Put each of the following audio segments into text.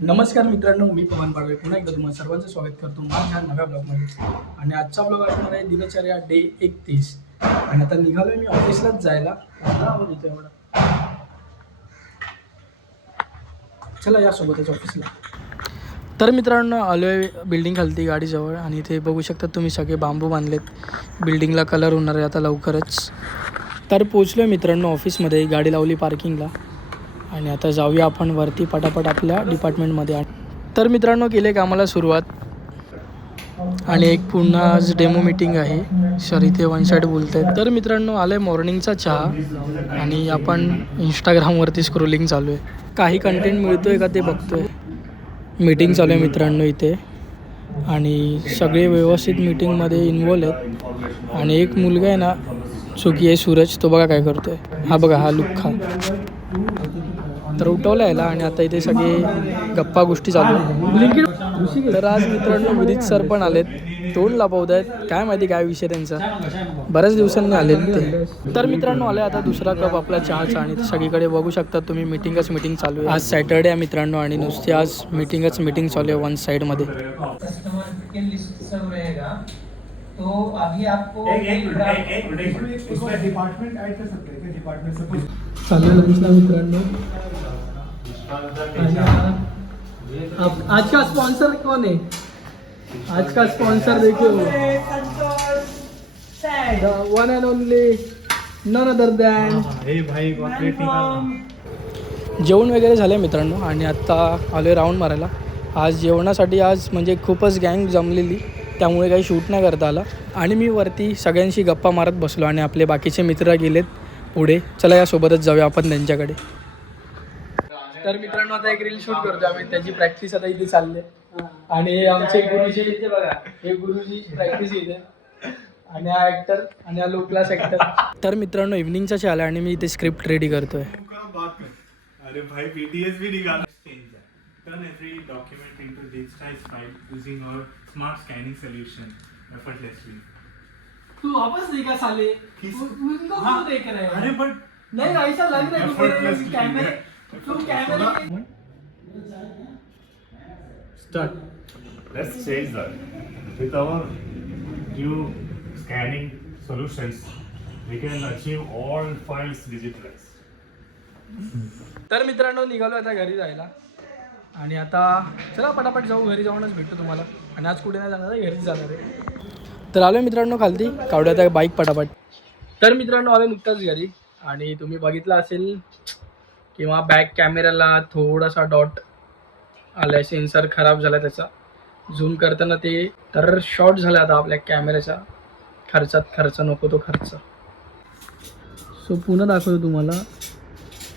नमस्कार मित्रांनो, मी पवन पाडवे पुन्हा एकदा तुम्हाला सर्वांचं स्वागत करतो माझ्या नव्या ब्लॉगमध्ये. आणि आजचा ब्लॉग असणार आहे दिनचर्या डे 31. आणि आता निघालोय मी ऑफिसलाच जायला. चला या सोबतच ऑफिसला. तर मित्रांनो आलोय बिल्डिंग खालती गाडीजवळ आणि इथे बघू शकता तुम्ही सगळे बांबू बांधलेत. बिल्डिंगला कलर होणार आहे आता लवकरच. तर पोचलोय मित्रांनो ऑफिसमध्ये, गाडी लावली पार्किंगला आणि आता जाऊया आपण वरती पटापट आपल्या डिपार्टमेंटमध्ये. तर मित्रांनो केले कामाला सुरुवात आणि एक पुन्हा आज डेमो मीटिंग आहे. सर इथे वन साईड बोलत आहेत. तर मित्रांनो आलं आहे मॉर्निंगचा चहा आणि आपण इंस्टाग्रामवरती स्क्रोलिंग चालू आहे. काही कंटेंट मिळतो आहे का ते बघतो आहे. मीटिंग चालू आहे मित्रांनो इथे आणि सगळे व्यवस्थित मीटिंगमध्ये इन्वॉल्व आहेत. आणि एक मुलगा आहे ना चुकी आहे सूरज, तो बघा काय करतो आहे. हा बघा हा लुक्खा. तर उठवलं यायला आणि आता इथे सगळे गप्पा गोष्टी चालू आहेत. तर आज मित्रांनो विदित सर पण आलेत, तोंड लपवत आहेत. काय माहिती काय विषय त्यांचा, बऱ्याच दिवसांनी आलेत ते. तर मित्रांनो आले आता दुसरा कप आपला चहाचा आणि सगळीकडे बघू शकता तुम्ही मीटिंग चालू आहे. आज सॅटर्डे आहे मित्रांनो आणि नुसती आज मीटिंग चालू आहे वन साईडमध्ये. तो अभी आपको डिपार्टमेंट ऐड कर सकते हैं, डिपार्टमेंट से चालू लंचला मित्रांनो. आज का स्पॉन्सर कौन है? आज का स्पॉन्सर देखो, the one and only none other than. जेवण वगैरे झालं मित्रांनो आणि आत्ता आलोय राऊंड मारायला. आज जेवणासाठी आज म्हणजे खूपच गँग जमलेली, त्यामुळे काही शूट नाही करता आला. आणि मी वरती सगळ्यांशी गप्पा मारत बसलो आणि आपले बाकीचे मित्र गेलेत पुढे. चला यासोबतच जाऊया आपण त्यांच्याकडे. तर मित्रांनो आता एक रील शूट करतो आम्ही, त्याची प्रॅक्टिस आता इथे चालली आहे. आणि आमचे गुरुजी इथे बघा, हे गुरुजी प्रॅक्टिस इथे आणि हा ॲक्टर आणि हा लो क्लास ॲक्टर. तर मित्रांनो इव्हनिंगचा आला आणि मी इथे स्क्रिप्ट रेडी करतोय. अरे भाई पीडीएफ भी निकाल. Turn every document into digitized file using our smart scanning solution effortlessly. तू वापस नहीं का साले, उनको क्यों देख रहे हैं? अरे but नहीं ऐसा लग रहा है कि तेरे कैमरे, तू कैमरे. start. Let's change that. With our new scanning solutions, we can achieve all files digitalized. तर मित्रांनो निघालो आता घरी जायला आणि आता चला पटापट जाऊ, घरी जाऊनच भेटतो तुम्हाला. आणि आज कुठे नाही जाणार आहे, घरीच जाणार आहे. तर आलो मित्रांनो खालती, काढूया आता बाईक पटापट. तर मित्रांनो आलो नुकताच घरी आणि तुम्ही बघितलं असेल किंवा बॅक कॅमेऱ्याला थोडासा डॉट आला आहे, सेन्सर खराब झाला त्याचा. झूम करताना ते तर शॉर्ट झाला आता आपल्या कॅमेऱ्याचा. खर्च नको तो खर्च. सो पुन्हा दाखवतो तुम्हाला.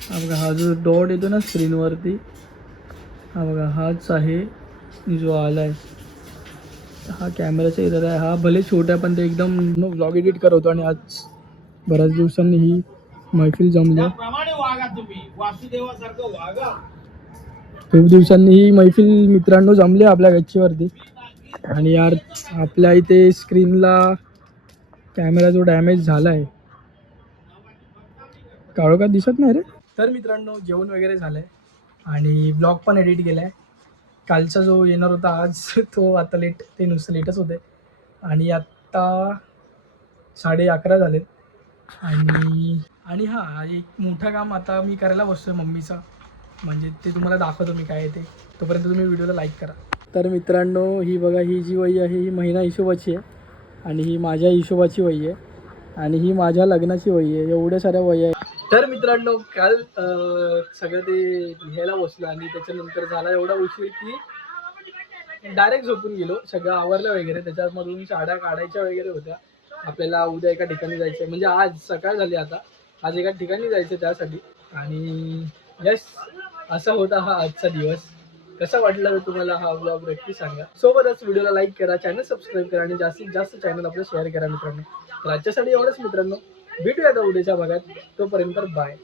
हा बघा हा जो डॉट येतो ना स्क्रीनवरती, हा बघा हाच आहे जो आला आहे. हा कॅमेराचा एरर आहे. हा भले छोटा आहे पण ते एकदम व्लॉग एडिट करतो आणि आज बऱ्याच दिवसांनी ही मैफिल जमली. खूप दिवसांनी ही मैफिल मित्रांनो जमली आपल्या गच्चीवरती. आणि यार आपल्या इथे स्क्रीनला कॅमेरा जो डॅमेज झाला आहे, काळो का दिसत नाही रे. तर मित्रांनो जेवण वगैरे झालं आहे आणि ब्लॉग पण एडिट केला आहे. कालचा जो येणार होता आज तो आता लेट, ते नुसतं लेटच होते. आणि आत्ता 11:30 झालेत. आणि हां एक मोठं काम आता मी करायला बसतो आहे मम्मीचा, म्हणजे ते तुम्हाला दाखवतो मी काय आहे ते. तोपर्यंत तुम्ही व्हिडिओला लाईक करा. तर मित्रांनो ही बघा, ही जी वही आहे ही महिना हिशोबाची आहे आणि ही माझ्या हिशोबाची वही आहे आणि ही माझ्या लग्नाची वही आहे. एवढ्या साऱ्या वही आहे. तर मित्रांनो काल सगळं ते लिहायला बसलं आणि त्याच्यानंतर झाला एवढा उशीर की डायरेक्ट झोपून गेलो. सगळं आवरलं वगैरे, त्याच्यामधून साड्या काढायच्या वगैरे होत्या. आपल्याला उद्या एका ठिकाणी जायचं आहे, म्हणजे आज सकाळ झाली आता, आज एका ठिकाणी जायचं त्यासाठी. आणि यस असा होता हा आजचा दिवस. कसा वाटला तर तुम्हाला हा ब्लॉग नक्की सांगा. सोबतच व्हिडिओला लाईक करा, चॅनल सबस्क्राईब करा आणि जास्तीत जास्त चॅनल आपलं शेअर करा मित्रांनो. तर आजच्यासाठी एवढंच मित्रांनो. भेटूया आता उद्याच्या भागात. तोपर्यंत बाय.